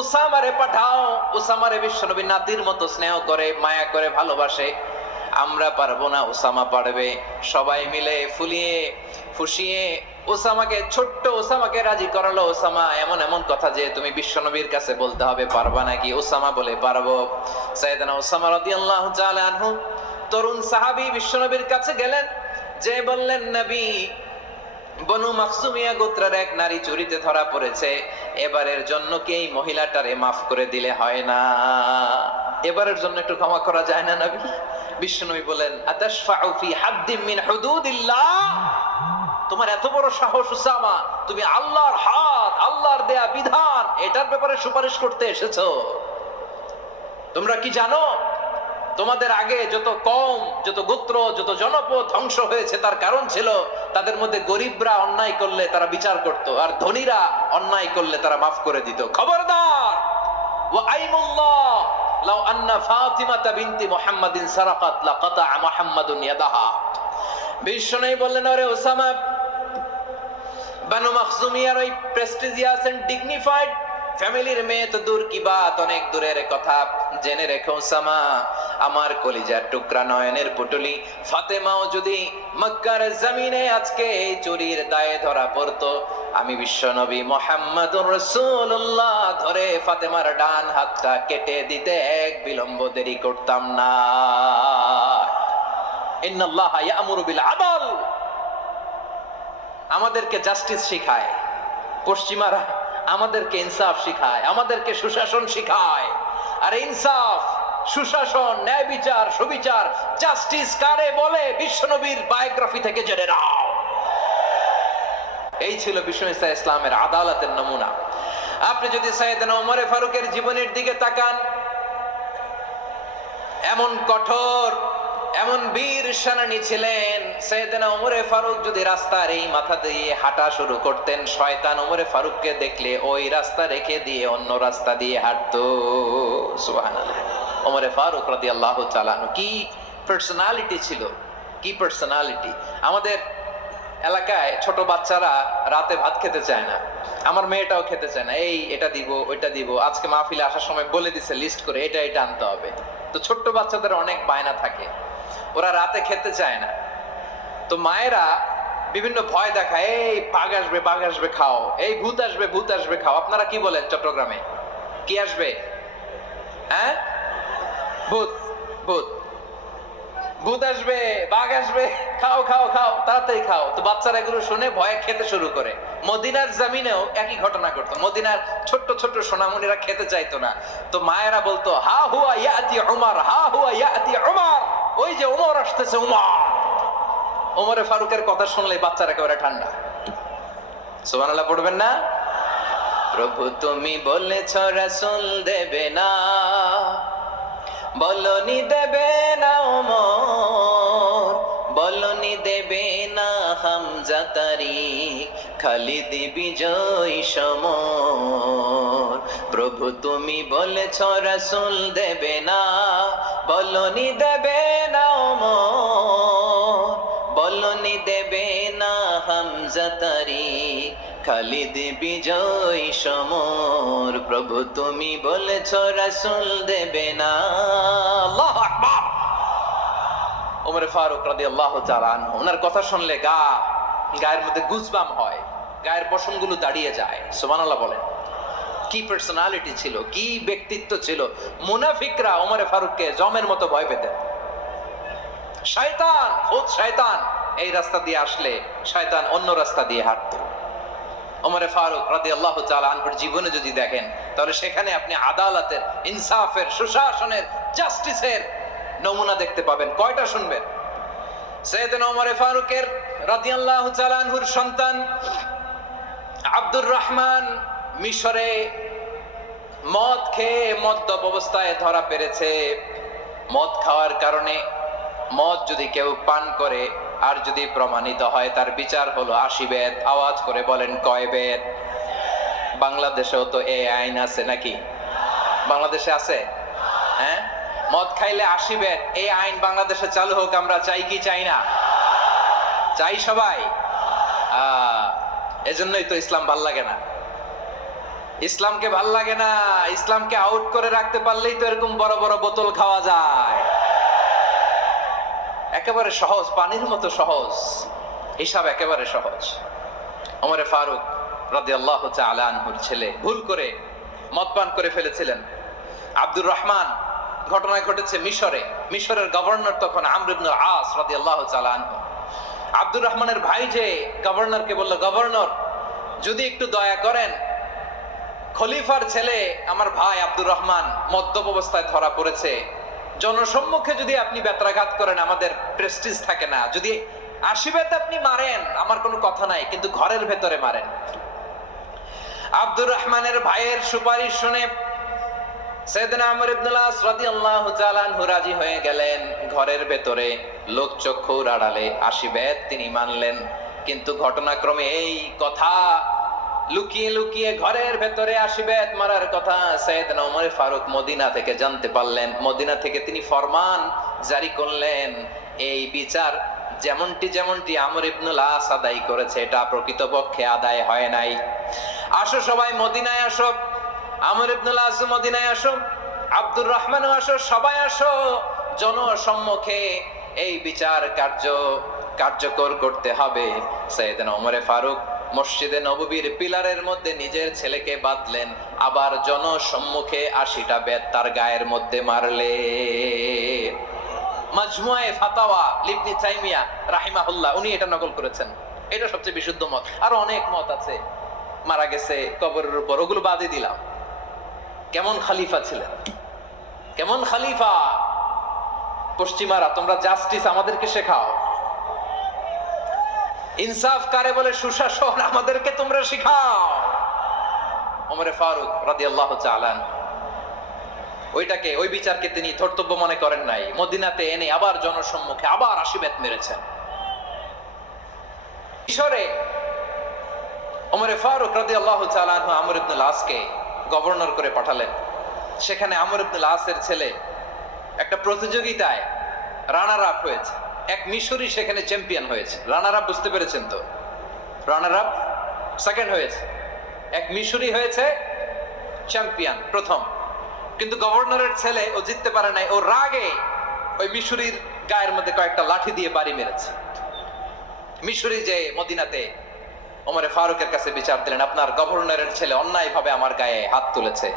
উসামারে পাঠাও। উসামারে বিশ্বনবী নাতির মতো স্নেহ করে, মায়া করে, ভালোবাসে। আমরা পারবো না, উসামা পারবে। সবাই মিলে ফুলিয়ে ফুসিয়ে ওসামাকে, ছোট্ট ওসামাকে রাজি করালো। ওসামা এমন এমন কথা যে তুমি বিশ্বনবীর কাছে বলতে হবে, পারবা নাকি? ওসামা বলে পারবো। সাইয়েদনা ওসামা রাদিয়াল্লাহু তাআলা আনহু তরুণ সাহাবী বিশ্বনবীর কাছে গেলেন, যে বললেন, নবী, বনু মাখজুমিয়া গোত্রের এক নারী চুরিতে ধরা পড়েছে, এবারের জন্য কি এই মহিলাটারে মাফ করে দিলে হয় না? এবারের জন্য একটু ক্ষমা করা যায় না নবী? বিশ্বনবী বলেন, আতাশফাউ ফি হাদ্দিম মিন হুদুদিল্লাহ? তোমার এত বড় সাহস উসামা, তুমি আল্লাহর হাত, আল্লাহর দেয়া বিধান, এটার ব্যাপারে সুপারিশ করতে এসেছো? তোমরা কি জানো তোমাদের আগে যত কওম, যত গোত্র, যত জনপদ ধ্বংস হয়েছে তার কারণ ছিল তাদের মধ্যে গরিবরা অন্যায় করলে তারা বিচার করত, আর ধনীরা অন্যায় করলে তারা মাফ করে দিত। খবরদার! ওয়া আইমুল্লাহ লাউ আন্না ফাতিমাতা বিনতি মুহাম্মাদিন সারাকাত লাকাতা মুহাম্মাদুন ইয়াদাহা। বিশ্বনবী বললেন, আরে ওসামা, বানু মাখজুমিয়ার ওই প্রেস্টিজিয়াস এন্ড ডিগনিফাইড ফ্যামিলির মেয়ে তো দূর কি বাত, অনেক দূরের কথা। জেনে রেখো ওসামা, আমার কলিজার টুকরা, নয়নের পুটুলি ফাতেমাও যদি মক্কার জমিনে আজকে এই চুরির দায়ে ধরা পড়তো, আমি বিশ্বনবী মুহাম্মদুর রাসূলুল্লাহ ধরে ফাতেমার ডান হাতটা কেটে দিতে এক বিলম্ব দেরি করতাম না। ইন্নাল্লাহা ইয়া'মুরু বিল আদল। আমাদেরকে জাস্টিস শিখায় পশ্চিমারা, আমাদেরকে ইনসাফ শিখায়, আমাদেরকে সুশাসন শিখায়। আর ইনসাফ, সুশাসন, ন্যায় বিচার, সুবিচার, জাস্টিস কারে বলে বিশ্বনবীর বায়োগ্রাফি থেকে জেনে নাও। এই ছিল বিষ্ণু ঈসা ইসলামের আদালতের নমুনা। আপনি যদি সাইয়েদনা ওমরে ফারুকের জীবনের দিকে তাকান, এমন কঠোর, এমন বীর সেনানী ছিলেন। সাইয়েদনা ওমরে ফারুক যদি রাস্তার এই মাথা দিয়ে হাঁটা শুরু করতেন, শয়তান ওমরে ফারুককে দেখলে ওই রাস্তা রেখে দিয়ে অন্য রাস্তা দিয়ে হাঁটতো। সুবহানাল্লাহ। ওমরে ফারুক রাদিয়াল্লাহু তাআলা আনহু কি পার্সোনালিটি ছিল, কি পার্সোনালিটি! আমাদের এলাকায় ছোট বাচ্চারা রাতে ভাত খেতে চায় না, আমার মেয়েটাও খেতে চায় না। এই এটা দিব, ওইটা দিব, আজকে মাহফিলে আসার সময় বলে দিছে লিস্ট করে এটা এটা আনতে হবে। তো ছোট্ট বাচ্চাদের অনেক বায়না থাকে, ওরা রাতে খেতে চায় না। তো মায়েরা বিভিন্ন ভয় দেখায়, এই বাঘ আসবে, বাঘ আসবে খাও, এই ভূত আসবে, ভূত আসবে খাও। আপনারা কি বলেন চট্টগ্রামে? কি আসবে? হ্যাঁ, ভূত, ভূত, ভূত আসবে, বাঘ আসবে, খাও খাও খাও, তাড়াতাড়ি খাও। তো বাচ্চারা এগুলো শুনে ভয়ে খেতে শুরু করে। মদিনার জমিনেও একই ঘটনা ঘটতো। মদিনার ছোট্ট ছোট্ট সোনামণিরা খেতে চাইতো না। তো মায়েরা বলতো, হা হুয়া ইয়াতি উমর, হা হুয়া ইয়াতি উমর, ওই যে উমর আসতেছে, উমর। ওমরে ফারুকের কথা শুনলে বাচ্চারা একেবারে ঠান্ডা। সুবহানাল্লাহ পড়বেন না? প্রভু তুমি বলেছ রাসূল দেবে না, বলনি দেবে না ওমর, বলনি দেবে না হামজা তারিক, খালিদ বিজয় সমর। প্রভু তুমি বলেছ রাসূল দেবে না, বলনি দেবে না ওমর, বলনি দেবে না হামজা তারিক, খালিদ বিজয় সমর। প্রভু তুমি বলেছ রাসূল দেবে না। আল্লাহু আকবার। ওমর ফারুক রাদিয়াল্লাহু তাআলা আনহু, ওনার কথা শুনলে গায়ের মধ্যে গুজবাম হয়, গায়ের পশমগুলো দাঁড়িয়ে যায়। সুবহানাল্লাহ বলেন। কি পার্সোনালিটি ছিল, কি ব্যক্তিত্ব ছিল! মুনাফিকরা ওমর ফারুককে জমের মতো ভয় পেতেন। শয়তান, খুদ শয়তান এই রাস্তা দিয়ে আসলে শয়তান অন্য রাস্তা দিয়ে হাঁটতো। ওমর ফারুক রাদিয়াল্লাহু তাআলা আনহুর জীবনে যদি দেখেন, তাহলে সেখানে আপনি আদালতের, ইনসাফের, সুশাসনের, জাস্টিসের নমুনা দেখতে পাবেন। কয়টা শুনবেন? সাইয়েদনা ওমর ফারুকের রাদিয়াল্লাহু তাআলা আনহুর সন্তান আব্দুর রহমান মিশরে মদ খেয়ে মদ্যপ অবস্থায় ধরা পড়েছে। মদ খাওয়ার কারণে, মদ যদি কেউ পান করে আর যদি প্রমাণিত হয়, তার বিচার হলো 80 বেত। আওয়াজ করে বলেন কয় বেত? বাংলাদেশেও তো এই আইন আছে নাকি? বাংলাদেশে আছে? হ্যাঁ, মদ খাইলে 80 বেত, এই আইন বাংলাদেশে চালু হোক। আমরা চাই কি চাই না? চাই সবাই। এজন্যই তো ইসলাম ভাল লাগে না। ইসলামকে ভাল লাগে না, ইসলামকে আউট করে রাখতে পারলেই তো এরকম বড় বড় বোতল খাওয়া যায়। একেবারে সহজ, পানির মতো সহজ, হিসাব একেবারে সহজ। ওমরে ফারুক রাদিয়াল্লাহু তাআলা আনহুর ছেলে ভুল করে মদ পান করে ফেলেছিলেন। আব্দুর রহমান, ঘটনা ঘটেছে মিশরে, মিশরের গভর্নর তখন আমর ইবনুল আস রাদিয়াল্লাহু তাআলা আনহু। আব্দুর রহমানের ভাই যে গভর্নরকে বলল, গভর্নর যদি একটু দয়া করেন, খলিফার ছেলে আমার ভাই আব্দুর রহমান মদ্যপ অবস্থায় ধরা পড়েছে, জনসম্মুখে যদি আপনি বেত্রাঘাত করেন আমাদের প্রেস্টিজ থাকে না, যদি আশীর্বাদ আপনি মারেন আমার কোনো কথা নাই, কিন্তু ঘরের ভেতরে মারেন। আব্দুর রহমানের ভাইয়ের সুপারিশ শুনে সাইয়েদনা আমর ইবনুল আস রাদিয়াল্লাহু তাআলা আনহু রাজি হয়ে গেলেন। ঘরের ভেতরে লোকচক্ষুর আড়ালে আশীর্বাদ তিনি মানলেন, কিন্তু ঘটনাক্রমে এই কথা লুকিয়ে লুকিয়ে ঘরের ভেতরে আশীর্বাদ মারার কথা সাইয়েদনা ওমর ফারুক মদিনা থেকে জানতে পারলেন। মদিনা থেকে তিনি ফরমান জারি করলেন, এই বিচার যেমনটি আমর ইবনুল আস আদায় করেছে এটা প্রকৃতপক্ষে আদায় হয় নাই। আসো সবাই মদিনায় আসো, আমর ইবনুল আস মদিনায় আসো, আব্দুর রহমানও আসো, সবাই আসো, জনসম্মুখে এই বিচার কার্যকর করতে হবে। সাইয়েদনা ওমর ফারুক মসজিদে নববীর পিলারের মধ্যে নিজের ছেলেকে বাঁধলেন, আবার জনসম্মুখে 80টা বেত তার গায়ের মধ্যে মারলে। মাজমুয়ে ফাতাওয়া ইবনে তাইমিয়া রাহিমাহুল্লাহ উনি এটা নকল করেছেন, এটা সবচেয়ে বিশুদ্ধ মত। আর অনেক মত আছে, মারা গেছে কবরের উপর, ওগুলো বাদই দিলাম। কেমন খলিফা ছিলেন, কেমন খলিফা! পশ্চিমারা তোমরা জাস্টিস আমাদেরকে শেখাও, ইনসাফ কারে বলে সুশাসন আমাদেরকে তোমরা শিখাও। ওমরে ফারুক রাদিয়াল্লাহু তাআলা ওই বিচারকে তিনি ধর্তব্য মনে করেন নাই। মদিনাতে এনে আবার জনসম্মুখে আবার আশীর্বাদ মেরেছেন। মিশরে ওমরে ফারুক রাদিয়াল্লাহু তাআলা আমর ইবনুল আসকে গভর্নর করে পাঠালেন। সেখানে আমর ইবনুল আসের ছেলে একটা প্রতিযোগিতায় রানার আপ হয়েছে, এক মিশরি সেখানে চ্যাম্পিয়ন হয়েছে। রানার আপ বুঝতে পেরেছেন তো? রানার আপ সেকেন্ড হয়েছে, এক মিশরি হয়েছে চ্যাম্পিয়ন প্রথম। কিন্তু গভর্নরের ছেলে ও জিততে পারে নাই, ও রাগে ওই মিশরির গায়ের মধ্যে কয়েকটা লাঠি দিয়ে বাড়ি মেরেছে। মিশরি যে মদিনাতে ওমরে ফারুকের কাছে বিচার দিলেন, আপনার গভর্নরের ছেলে অন্যায়ভাবে আমার গায়ে হাত তুলেছে।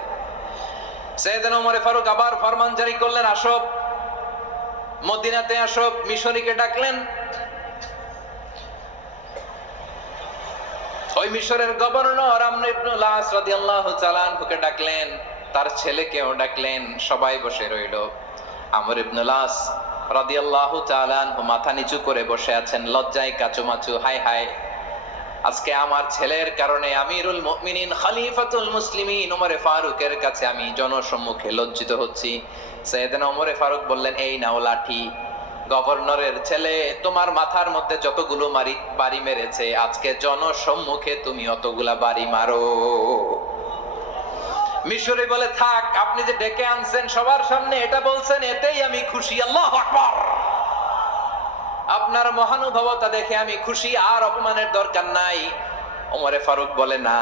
সাইয়েদনা ওমরে ফারুক আবার ফরমান জারি করলেন, আসো মদিনাতে আসো। মিশরীকে ডাকলেন। ওই মিশরের গভর্নর আমর ইবনুল আস রাদিয়াল্লাহু তাআলা আনহুকে ডাকলেন, তার ছেলেকেও ডাকলেন, সবাই বসে রইল। আমর ইবনুল আস রাদিয়াল্লাহু তাআলা আনহু মাথা নিচু করে বসে আছেন, লজ্জায় কাচুমাচু। হায় হায়, আজকে আমার ছেলের কারণে আমিরুল মুমিনিন খলিফাতুল মুসলিমিন ওমরে ফারুকের কাছে আমি জনসম্মুখে লজ্জিত হচ্ছি। সাইয়েদনা ওমরে ফারুক বললেন, এই নাও লাঠি, গভর্নরের ছেলে তোমার মাথার মধ্যে যতগুলো বাড়ি মেরেছে আজকে জনসম্মুখে তুমি অতগুলা বাড়ি মারো। মিশরি বলে, থাক, আপনি যে ডেকে আনছেন সবার সামনে এটা বলছেন, এতেই আমি খুশি। আল্লাহু আকবার! আপনার মহানুভবতা দেখে আমি খুশি, আর অপমানের দরকার নাই। ওমরে ফারুক বলে, না,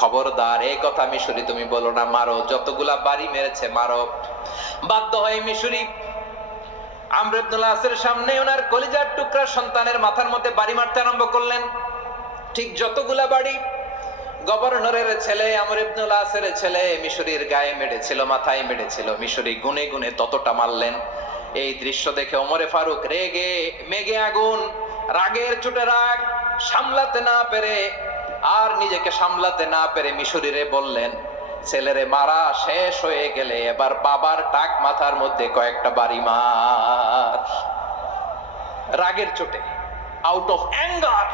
খবরদার, এই কথা মিশরি তুমি বলো না, মারো, যতগুলা বাড়ি মেরেছে মারো। বাধ্য হয়ে মিশরি আমর ইবনুল আসের সামনে ওনার কলিজার টুকরা সন্তানের মাথার মধ্যে বাড়ি মারতে আরম্ভ করলেন। ঠিক যতগুলা বাড়ি গভর্নরের ছেলে আমর ইবনুল আসের ছেলে মিশরির গায়ে মেরেছিল, মাথায় মেরেছিল, মিশরি গুনে গুনে ততটা মারলেন। এই দৃশ্য দেখে ওমরে ফারুক রেগে মেগে আগুন, রাগের চোটে রাগ সামলাতে না পেরে, আর নিজেকে সামলাতে না পেরে মিশরিরে বললেন, ছেলেরে মারা শেষ হয়ে গেলে এবার বাবার টাক মাথার মধ্যে কয়েকটা বাড়ি মার। রাগের চোটে, আউট অফ অ্যাঙ্গার,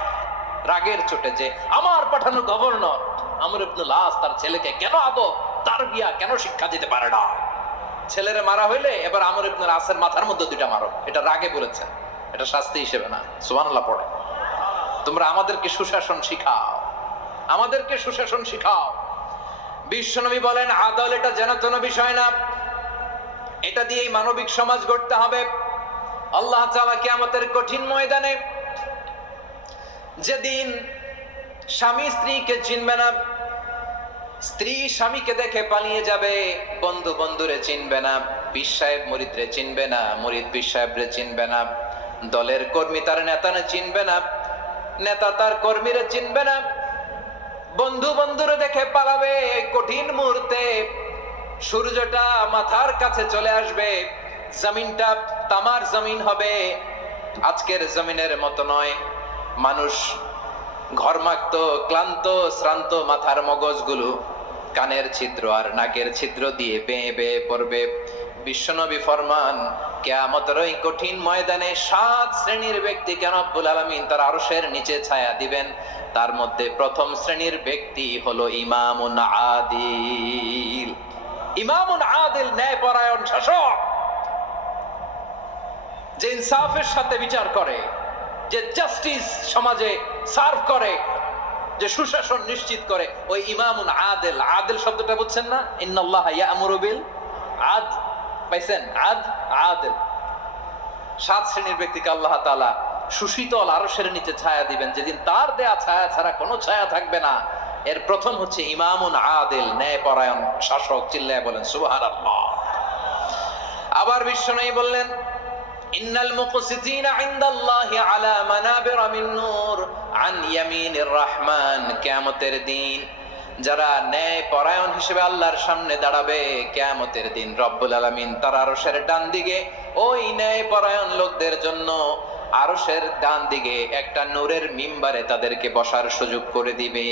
রাগের চোটে, যে আমার পাঠানো গভর্নর আমর ইবনুল আস তার ছেলেকে কেন তারবিয়া কেন শিক্ষা দিতে পারে না, ছেলেরে মারা হইলে এবার আমর ইবনুল আসের মাথার মধ্যে দুইটা মারো। এটা রাগে বলেছেন, এটা শাস্তি হিসেবে না। সুবহানাল্লাহ পড়ে। তোমরা আমাদেরকে সুশাসন শিখাও, আমাদেরকে সুশাসন শিখাও। বিশ্বনবী বলেন, আদল এটা যেন তেন বিষয় না, এটা দিয়েই মানবিক সমাজ গড়তে হবে। আল্লাহ তাআলা কিয়ামতের কঠিন ময়দানে যেদিন স্বামী স্ত্রীকে চিনবে না, স্ত্রী স্বামীকে দেখে পালিয়ে যাবে, বন্ধু বন্ধুরে চিনবে না, পীর সাহেব মুরিদরে চিনবে না, মুরিদ পীর সাহেবরে চিনবে না, দলের কর্মী তার নেতারে চিনবে না, নেতা তার কর্মীরে চিনবে না, বন্ধু বন্ধুরে দেখে পালাবে। কঠিন মুহূর্তে সূর্যটা মাথার কাছে চলে আসবে, জমিনটা তামার জমিন হবে, আজকের জমিনের মতো নয়। মানুষ ঘর্মাক্ত, ক্লান্ত, শ্রান্ত মাথার মগজগুলো কানের ছিদ্র আর নাকের ছিদ্র দিয়ে বেয়ে বেয়ে পড়বে। বিশ্বনবী ফরমান, কিয়ামতের ওই কঠিন ময়দানে 7 শ্রেণীর ব্যক্তিকে রব্বুল আলামিন তার আরশের নিচে ছায়া দিবেন। তার মধ্যে প্রথম শ্রেণীর ব্যক্তি হলো ইমামুন আদিল। ইমামুন আদিল, ন্যায়পরায়ণ শাসক, যে ইনসাফের সাথে বিচার করে, যে জাস্টিস সমাজে সার্ভ করে, যে সুশাসন নিশ্চিত করে, ওই ইমামুন আদিল। আদিল শব্দটা বুঝছেন না? ইন্নাল্লাহ ইয়া'মুরু বিল আদল, পাইছেন? আদিল। 7 শ্রেণীর ব্যক্তিকে আল্লাহ তাআলা সুশীতল আরশের নিচে ছায়া দিবেন, যেদিন তার দেয়া ছায়া ছাড়া কোনো ছায়া থাকবে না। এর প্রথম হচ্ছে ইমামুন আদিল, ন্যায়পরায়ণ শাসক। চিল্লায় বলেন সুবহানাল্লাহ। আবার বিশ্বনবী বললেন, ইন্নাল মুকসিতিনা ইনদাল্লাহি আলা মানাবিরা মিন নূর আন ইয়ামিনির রহমান। কিয়ামতের দিন যারা ন্যায় পরায়ণ হিসেবে আল্লাহর সামনে দাঁড়াবে, কিয়ামতের দিন রব্বুল আলামিন তার আরশের ডান দিকে ওই ন্যায় পরায়ণ লোকদের জন্য আরশের ডান দিকে একটা নূরের মিম্বারে তাদেরকে বসার সুযোগ করে দিবে।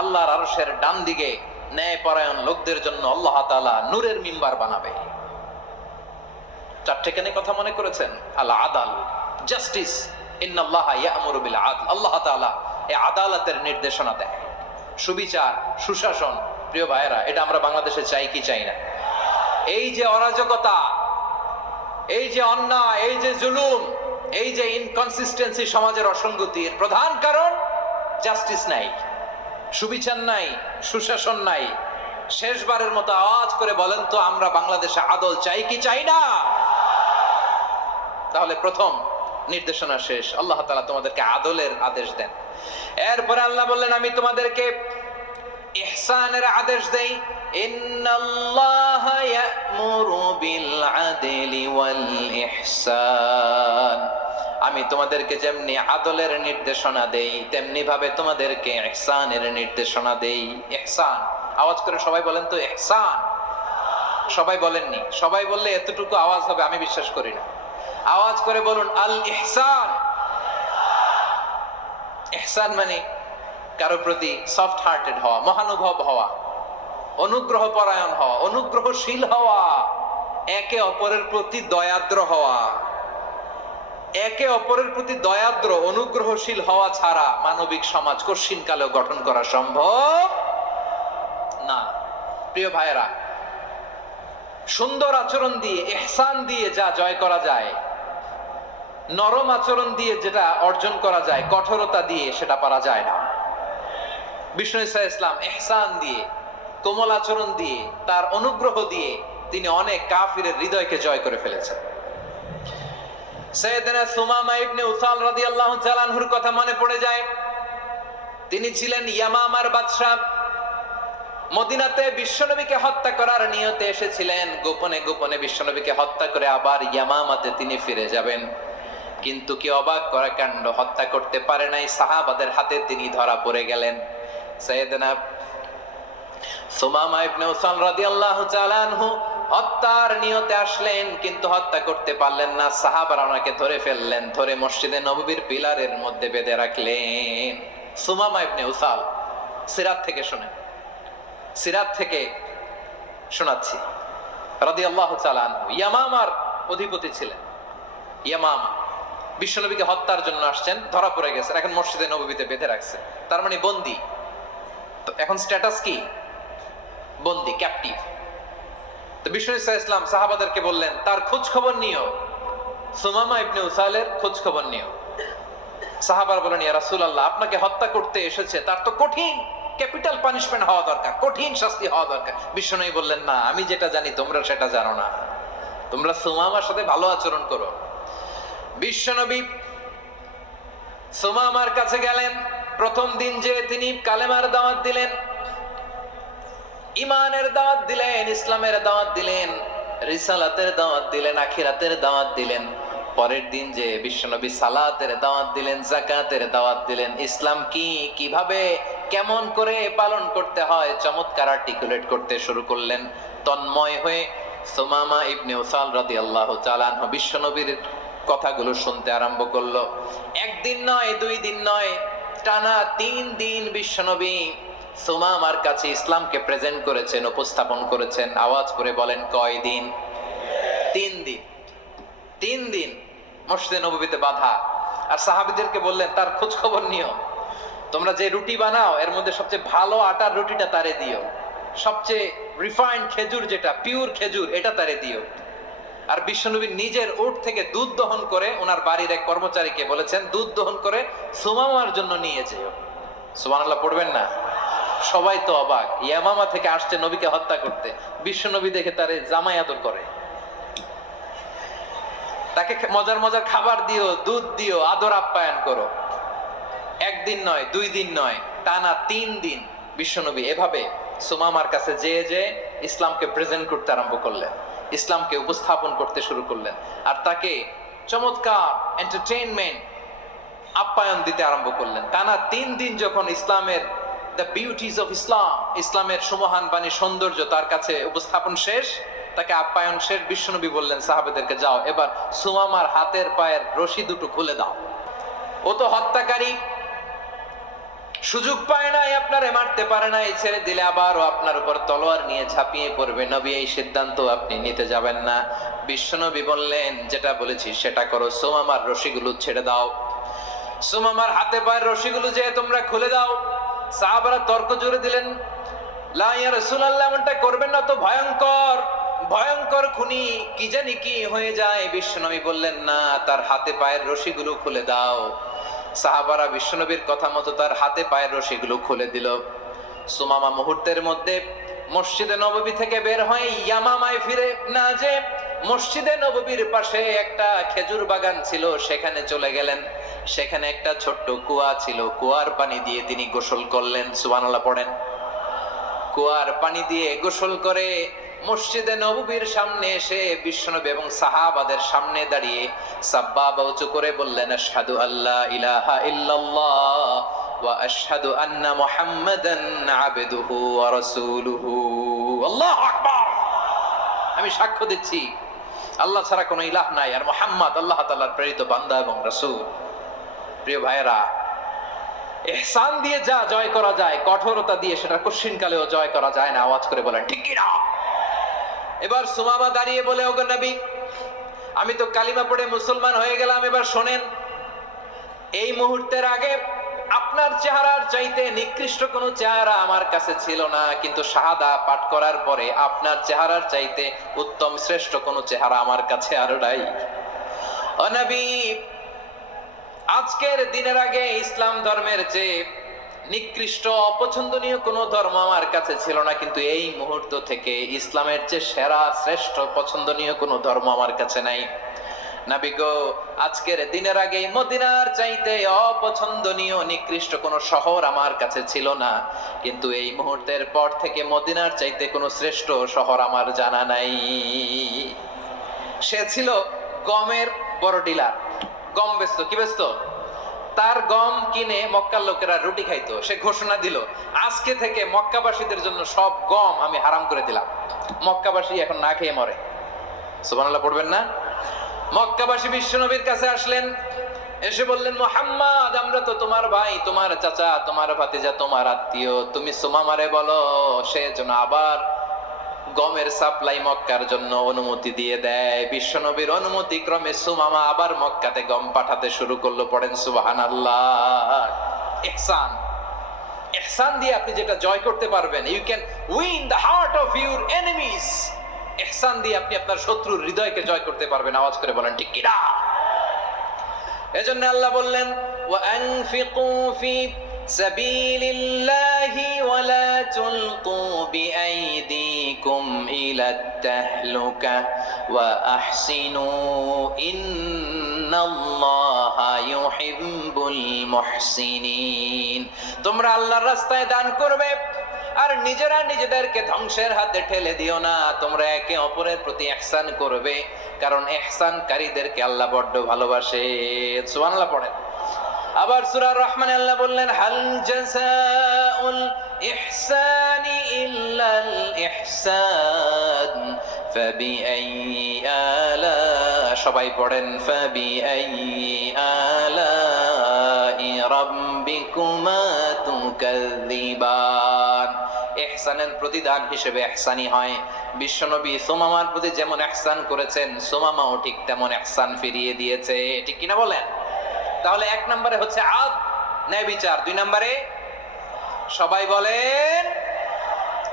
আল্লাহর আরশের ডান দিকে ন্যায় পরায়ণ লোকদের জন্য আল্লাহ তাআলা নূরের মিম্বার বানাবে। 4টে কেন কথা মনে করেছেন? আল আদাল, জাস্টিস। ইন্নাল্লাহা ইয়া'মুরু বিল আদল। আল্লাহ তাআলা এই আদালতের নির্দেশনা দেয়, সুবিচার, সুশাসন। প্রিয় ভাইয়েরা, এটা আমরা বাংলাদেশে চাই কি চাই না? এই যে অরাজকতা, এই যে অন্যায়, এই যে জুলুম, এই যে ইনকনসিস্টেন্সি সমাজের অসঙ্গতির প্রধান কারণ জাস্টিস নাই, সুবিচার নাই, সুশাসন নাই। শেষবারের মতো আওয়াজ করে বলেন তো, আমরা বাংলাদেশে আদল চাই কি চাই না? তাহলে প্রথম নির্দেশনা শেষ। আল্লাহ তাআলা তোমাদেরকে আদলের আদেশ দেন। এরপরে আল্লাহ বললেন, আমি তোমাদেরকে ইহসানের আদেশ দেই। ইন্নাল্লাহা ইয়া'মুরু বিল আদলি ওয়াল ইহসান। আমি তোমাদেরকে যেমনি আদলের নির্দেশনা দেই, তেমনি ভাবে তোমাদেরকে ইহসানের নির্দেশনা দেই। ইহসান, আওয়াজ করে সবাই বলেন তো ইহসান। সবাই বলেননি? সবাই বললে এতটুকু আওয়াজ হবে আমি বিশ্বাস করি না। আওয়াজ করে বলুন আল ইহসান। ইহসান মানে কারো প্রতি সফট হার্টেড হওয়া, মহানুভব হওয়া, অনুগ্রহ পরায়ণ হওয়া, অনুগ্রহশীল হওয়া, একে অপরের প্রতি দয়াদ্র হওয়া। একে অপরের প্রতি দয়াদ্র, অনুগ্রহশীল হওয়া ছাড়া মানবিক সমাজ কশিনকালেও গঠন করা সম্ভব না। প্রিয় ভাইয়েরা, সুন্দর আচরণ দিয়ে, ইহসান দিয়ে যা জয় করা যায়, নরম আচরণ দিয়ে যেটা অর্জন করা যায়, কঠোরতা দিয়ে সেটা পারা যায় না। বিষ্ণু ঈসা ইসলাম ইহসান দিয়ে, কোমল আচরণ দিয়ে, তার অনুগ্রহ দিয়ে তিনি অনেক কাফিরের হৃদয়কে জয় করে ফেলেছেন। সাইয়েদনা সুমামা ইবনে উসাল রাদিয়াল্লাহু তাআলা আনহুর কথা মনে পড়ে যায়। তিনি ছিলেন ইয়ামামার বাদশা। মদিনাতে বিশ্বনবীকে হত্যা করার নিয়তে এসেছিলেন। গোপনে গোপনে বিশ্বনবীকে হত্যা করে আবার ইয়ামামাতে তিনি ফিরে যাবেন। কিন্তু কি অবাক করা কাণ্ড, হত্যা করতে পারে নাই, সাহাবাদের হাতে তিনি ধরা পড়ে গেলেন। সাইয়েদনা সুমামা ইবনে উসাল রাদিয়াল্লাহু তাআলা আনহু হত্যার নিয়তে আসলেন, কিন্তু হত্যা করতে পারলেন না। সাহাবারা ওনাকে ধরে ফেললেন, ধরে মসজিদে নববীর পিলারের মধ্যে বেঁধে রাখলেন। সুমামা ইবনে উসাল, সিরাত থেকে শুনেন, সিরাত থেকে শোনাচ্ছি। রাদিয়াল্লাহু তাআলা আনহু ইয়ামামার অধিপতি ছিলেন। ইয়ামামা বিশ্বনবীকে হত্যার জন্য আসছেন, ধরা পড়ে গেছেন, এখন মসজিদে নববীতে বেঁধে রাখছে, তার মানে বন্দী। তো এখন স্ট্যাটাস কি? বন্দী, ক্যাপটিভ। তো বিষ্ণু ঈসা ইসলাম সাহাবাদেরকে বললেন, তার খোঁজ খবর নিও, সুমামা ইবনে উসালের খোঁজ খবর নিও। সাহাবারা বলেন, ইয়া রাসূলুল্লাহ, আপনাকে হত্যা করতে এসেছে, তার তো কঠিন ক্যাপিটাল পানিশমেন্ট হওয়া দরকার, কঠিন শাস্তি হওয়া দরকার। বিশ্বনবী বললেন, না, আমি যেটা জানি তোমরা সেটা জানো না, তোমরা সুমামার সাথে ভালো আচরণ করো। বিশ্বনবী সুমামার কাছে গেলেন, প্রথম দিন যে তিনি কালেমার দাওয়াত দিলেন, ইমানের দাওয়াত দিলেন, ইসলামের দাওয়াত দিলেন, রিসালাতের দাওয়াত দিলেন, আখিরাতের দাওয়াত দিলেন। পরের দিন যে বিশ্বনবী সালাতের দাওয়াত দিলেন, যাকাতের দাওয়াত দিলেন। ইসলাম কি, কিভাবে, কেমন করে পালন করতে হয় চমৎকার আর্টিকুলেট করতে শুরু করলেন। তন্ময় হয়ে সুমামা ইবনে উসাল রাদিয়াল্লাহু তাআলা আনহু বিশ্বনবীর কথাগুলো শুনতে আরম্ভ করলো। একদিন নয়, 2 দিন নয়, টানা 3 দিন বিশ্বনবী সুমামার কাছে ইসলামকে প্রেজেন্ট করেছেন, উপস্থাপন করেছেন। আওয়াজ করে বলেন, কয় দিন? 3 দিন। 3 দিন মসজিদে নববীতে বাধা। আর সাহাবীদেরকে বললেন, তার খোঁজ খবর নিও। তোমরা যে রুটি বানাও এর মধ্যে সবচেয়ে ভালো আটার রুটিটা তারে দিও, সবচেয়ে রিফাইন্ড খেজুর, যেটা পিওর খেজুর, এটা তারে দিও। আর বিশ্বনবী নিজের উট থেকে দুধ দহন করে ওনার বাড়ির এক কর্মচারীকে বলেছেন, দুধ দহন করে সুমামার জন্য নিয়ে যেও। সুবহানাল্লাহ পড়বেন না? সবাই তো অবাক, ইয়ামামা থেকে আসছে নবীকে হত্যা করতে, বিশ্বনবী দেখে তারে জামাই আদর করে, তাকে মজার মজার খাবার দিও, দুধ দিও, আদর আপ্যায়ন করো। একদিন নয়, 2 দিন নয়, টানা 3 দিন বিশ্বনবী এভাবে সুমামার কাছে যে ইসলামকে প্রেজেন্ট করতে আরম্ভ করলেন, ইসলামকে উপস্থাপন করতে শুরু করলেন। আর তাকে চমৎকার এন্টারটেইনমেন্ট, আপ্যায়ন দিতে আরম্ভ করলেন। টানা 3 দিন যখন ইসলামের দ্য বিউটিজ অফ ইসলাম, ইসলামের সুমহান বাণী, সৌন্দর্য তার কাছে উপস্থাপন শেষ, তাকে আপ্যায়ন শেষ, বিশ্বনবী বললেন সাহাবেদেরকে, যাও এবার সুমামার হাতের পায়ের রশি দুটো খুলে দাও। ও তো হত্যাকারী, সুযোগ পায় নাই, আপনারে মারতে পারে নাই, ছেড়ে দিলে আবারও আপনার উপর তলোয়ার নিয়ে ঝাঁপিয়ে পড়বে। নবী, এই সিদ্ধান্ত আপনি নিতে যাবেন না। বিশ্বনবী বললেন, যেটা বলেছি সেটা করো, সুমামার রশিগুলো ছেড়ে দাও। সুমামার হাতে পায়ের রশিগুলো যে তোমরা খুলে দাও। সাহাবারা তর্ক জুড়ে দিলেন, লা ইয়া রাসূলুল্লাহ, এমনটা করবেন না, তো ভয়ঙ্কর, ভয়ঙ্কর খুনি, কি জানি কি হয়ে যায়। বিশ্বনবী বললেন, না, তার হাতে পায়ের রশিগুলো খুলে দাও। সাহাবারা বিশ্বনবীর কথা মতো তার হাতে পায়ের রশিগুলো খুলে দিল। সুমামা মুহূর্তের মধ্যে মসজিদে নববী থেকে বের হয়ে ইয়ামামায় ফিরে না যে মসজিদে নববীর পাশে একটা খেজুর বাগান ছিল, সেখানে চলে গেলেন। সেখানে একটা ছোট্ট কুয়া ছিল, কুয়ার পানি দিয়ে তিনি গোসল করলেন। সুবহানাল্লাহ পড়েন। কুয়ার পানি দিয়ে গোসল করে মসজিদে নববীর সামনে এসে বিশ্বনবী এবং সাহাবাদের সামনে দাঁড়িয়ে সাব্বাবা উঁচু করে বললেন, আশহাদু আল্লা ইলাহা ইল্লাল্লাহ ওয়া আশহাদু আন্না মুহাম্মাদান আবদুহু ওয়া রাসূলুহু। আল্লাহু আকবার। আমি সাক্ষ্য দিচ্ছি আল্লাহ ছাড়া কোনো ইলাহ নাই, আর মুহাম্মদ আল্লাহ তাআলার প্রেরিত বান্দা এবং রাসূল। প্রিয় ভাইরা, ইহসান দিয়ে যা জয় করা যায়, কঠোরতা দিয়ে সেটা কঠিনকালেও জয় করা যায় না। আওয়াজ করে বলেন, ঠিক কি না? এবার সুমামা দাঁড়িয়ে বলে, ওগো নবী, আমি তো কালিমা পড়ে মুসলমান হয়ে গেলাম, এবার শোনেন, এই মুহূর্তের আগে আপনার চেহারার চাইতে নিকৃষ্ট কোনো চেহারা আমার কাছে ছিল না, কিন্তু শাহাদা পাঠ করার পরে আপনার চেহারার চাইতে উত্তম শ্রেষ্ঠ কোনো চেহারা আমার কাছে আর নাই। ও নবী, আজকের দিনের আগে ইসলাম ধর্মের চেয়ে নিকৃষ্ট অপছন্দনীয় কোনো ধর্ম আমার কাছে ছিল না, কিন্তু এই মুহূর্ত থেকে ইসলামের চেয়ে সেরা শ্রেষ্ঠ পছন্দনীয় কোনো ধর্ম আমার কাছে নাই। নবী গো, আজকের দিনের আগে মদিনার চাইতে অপছন্দনীয় নিকৃষ্ট কোনো শহর আমার কাছে ছিল না, কিন্তু এই মুহূর্তের পর থেকে মদিনার চাইতে কোনো শ্রেষ্ঠ শহর আমার জানা নাই। সে ছিল গমের বড় ডিলার, গম বেচতো। কি বেচতো? তার গম কিনে মক্কার লোকেরা রুটি খাইতো। সে ঘোষণা দিল, আজকে থেকে মক্কাবাসীদের জন্য সব গম আমি হারাম করে দিলাম, মক্কাবাসী এখন না খেয়ে মরে। সুবহানাল্লাহ পড়বেন না? মক্কাবাসী বিশ্বনবীর কাছে আসলেন, এসে বললেন, মুহাম্মদ, আমরা তো তোমার ভাই, তোমার চাচা, তোমার ভাতিজা, তোমার আত্মীয়, তুমি সুমামারে বলো সে যেন আবার গমের সাপ্লাই মক্কার জন্য অনুমতি দিয়ে দেয়। বিশ্বনবীর অনুমতি ক্রমে সুমামা আবার মক্কাতে গম পাঠাতে শুরু করলো। পড়েন সুবহানাল্লাহ। ইহসান, ইহসান দিয়ে আপনি যেটা জয় করতে পারবেন, you can win the heart of your enemies. ইহসান দিয়ে আপনি আপনার শত্রুর হৃদয়কে জয় করতে পারবেন। আওয়াজ করে বলেন, ঠিক কি না? এজন্য আল্লাহ বললেন, ওয়া আনফিকু ফি সাবিলিল্লাহি ওয়া লা তুলকু বিআইদিকুম ইলাত তাহলুকা ওয়া আহসিনু ইন্নাল্লাহা ইউহিব্বুল মুহসিনিন। তোমরা আল্লাহর রাস্তায় দান করবে আর নিজেরা নিজেদেরকে ধ্বংসের হাতে ঠেলে দিও না। তোমরা একে অপরের প্রতি ইহসান করবে, কারণ ইহসানকারীদেরকে আল্লাহ বড্ড ভালোবাসে। সুবহানাল্লাহ পড়েন। আবার সূরা রহমানে আল্লাহ বললেন, হাল জাযাউল ইহসানি ইল্লাল ইহসান ফাবিআইয়ি আলা, সবাই পড়েন, ফাবিআইয়ি আলাই রাব্বিকুমা তুকাযযিবান। ইহসানের প্রতিদান হিসেবে ইহসানি হয়। বিশ্বনবী সুমামার প্রতি যেমন ইহসান করেছেন, সুমামাও ঠিক তেমন ইহসান ফিরিয়ে দিয়েছে। ঠিক কিনা বলেন? তাহলে এক নম্বরে হচ্ছে আদ, ন্যায় বিচার। দুই নম্বরে সবাই বলেন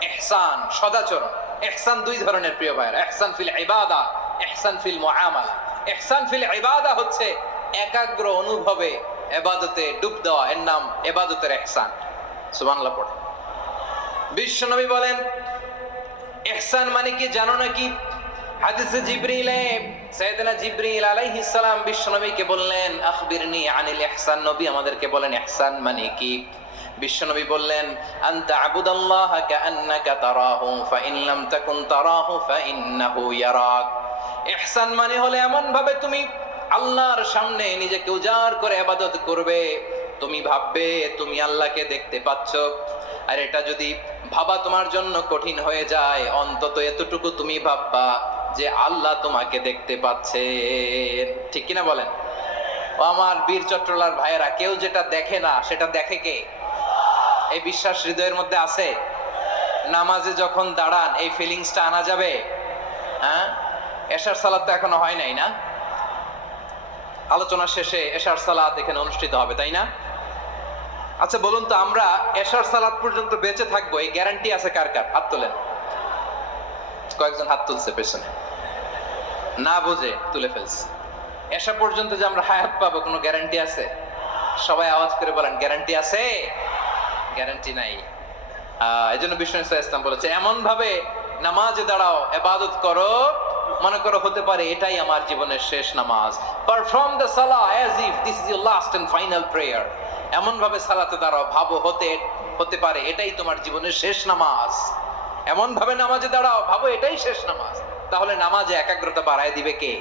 ইহসান, সদাচরণ। ইহসান দুই ধরনের প্রিয় ভাইরা, ইহসান ফিল ইবাদা, ইহসান ফিল মুআমালা। ইহসান ফিল ইবাদা হচ্ছে একাগ্র অনুভবে ইবাদতে ডুব দেওয়া, এর নাম ইবাদতের ইহসান। সুবহানাল্লাহ পড়ে। বিশ্বনবী বলেন ইহসান মানে কি জানো নাকি? হাদিসে জিবরিলে সাইয়েদনা জিবরিল আলাইহিস সালাম বিশ্বনবীকে বললেন, আখবিরনি আনিল ইহসান। নবী আমাদেরকে বলেন ইহসান মানে কি? বিশ্বনবী বললেন, আনতা আবুদাল্লাহা কাআন্নাকা তারাহু ফাইন লাম তাকুন তারাহু ফাইন্নাহু ইয়ারাক। ইহসান মানে হলো এমন ভাবে তুমি আল্লাহর সামনে নিজেকে উজাড় করে ইবাদত করবে, তুমি ভাববে তুমি আল্লাহকে দেখতে পাচ্ছ। আর এটা যদি ভাবা তোমার জন্য কঠিন হয়ে যায়, অন্তত এতটুকু তুমি ভাববা যে আল্লাহ তোমাকে দেখতে পাচ্ছেন। ঠিক কিনা বলেন? ও আমার বীর চট্টলার ভাইয়েরা, কেউ যেটা দেখে না সেটা দেখে কে? এই বিশ্বাস হৃদয়ের মধ্যে আছে? নামাজে যখন দাঁড়ান এই ফিলিংসটা আনা যাবে? হ্যাঁ, এশার সালাত তো এখনো হয় নাই না? আলোচনা শেষে এশার সালাত এখানে অনুষ্ঠিত হবে, তাই না? আচ্ছা বলুন তো, আমরা এশার সালাত পর্যন্ত বেঁচে থাকবো এই গ্যারান্টি আছে কার কার? হাত তোলেন। কয়েকজন হাত তুলছে পেছনে, না বুঝে তুলে ফেলছে। এশা পর্যন্ত যে আমরা হায়াত পাবো কোনো গ্যারান্টি আছে? সবাই আওয়াজ করে বলেন, গ্যারান্টি আছে? গ্যারান্টি নাই। এই জন্য বিষ্ণু ইসলাম বলেছে, এমন ভাবে নামাজে দাঁড়াও, ইবাদত করো, মনে করো হতে পারে এটাই আমার জীবনের শেষ নামাজ। Perform the salah as if this is your last and final prayer. এমন ভাবে সালাতে দাঁড়াও, ভাবো হতে পারে এটাই তোমার জীবনের শেষ নামাজ। এমন ভাবে নামাজে দাঁড়াও, ভাবো এটাই শেষ নামাজ। তাহলে নামাজে একাগ্রতা বাড়ায় দিবে কে?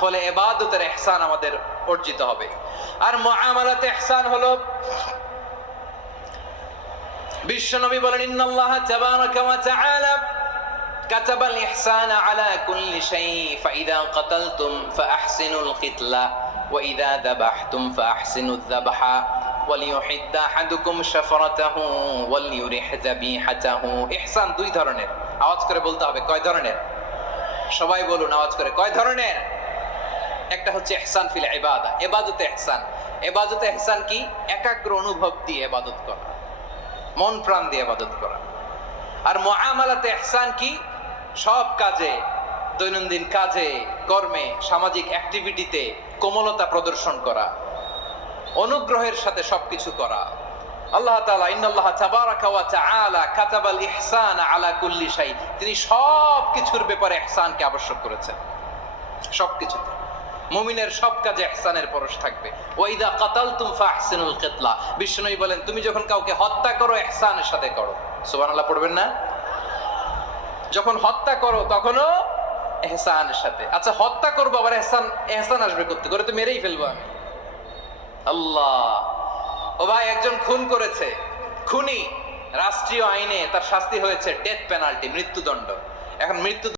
ফলে ইবাদতের ইহসান আমাদের অর্জিত হবে। আর মুআমালাতে ইহসান হলো, বিশ্বনবী বলেন, ইন্নাল্লাহা তাবারাকা ওয়া তাআলা কাতাবাল ইহসানা আলা কুল্লি শাই ফাইদা কাতালতুম ফাআহসিনুল কিতলা ওয়া ইযা যাবাহতুম ফাআহসিনুয যাবহা ওয়ালিয়ুহিদ্দ আহাদুকুম শাফরাতাহু ওয়ালিয়ুরিহ যাবিহাতাহু। ইহসান দুই ধরনের। আওয়াজ করে বলতে হবে, কয় ধরনের? সবাই বলুন আওয়াজ করে, কয় ধরনের? একটা হচ্ছে ইহসান ফিল ইবাদা, ইবাদতে ইহসান। ইবাদতে ইহসান কি? একাগ্র অনুভব দিয়ে ইবাদত করা, মন প্রাণ দিয়ে ইবাদত করা। আর মুআমালাতে ইহসান কি? সব কাজে, দৈনন্দিন কাজে, কর্মে, সামাজিক অ্যাক্টিভিটিতে কোমলতা প্রদর্শন করা, অনুগ্রহের সাথে সবকিছু করা। আল্লাহ তাআলা, ইন্নাল্লাহা তাবারাকা ওয়া তাআলা কাতাবাল ইহসানা আলা কুল্লি শাই, তিনি সব কিছুর ব্যাপারে ইহসানকে আবশ্যক করেছেন। সবকিছুতে মুমিনের সব কাজে ইহসানের পরশ থাকবে। ওয়া ইযা কাতালতুম ফাহসিনুল কিতলা। বিষ্ণুই বলেন, তুমি যখন কাউকে হত্যা করো ইহসানের সাথে করো। সুবহানাল্লাহ পড়বেন না? যখন হত্যা করো তখনও ইহসানের সাথে। আচ্ছা হত্যা করবো আবার ইহসান আসবে করতে করে, তো মেরেই ফেলবো আমি। আল্লাহ, ও ভাই একজন খুন করেছে, খুনি, রাষ্ট্রীয় আইনে তার শাস্তি হয়েছে ডেথ পেনাল্টি, মৃত্যুদণ্ড। এখন মৃত্যু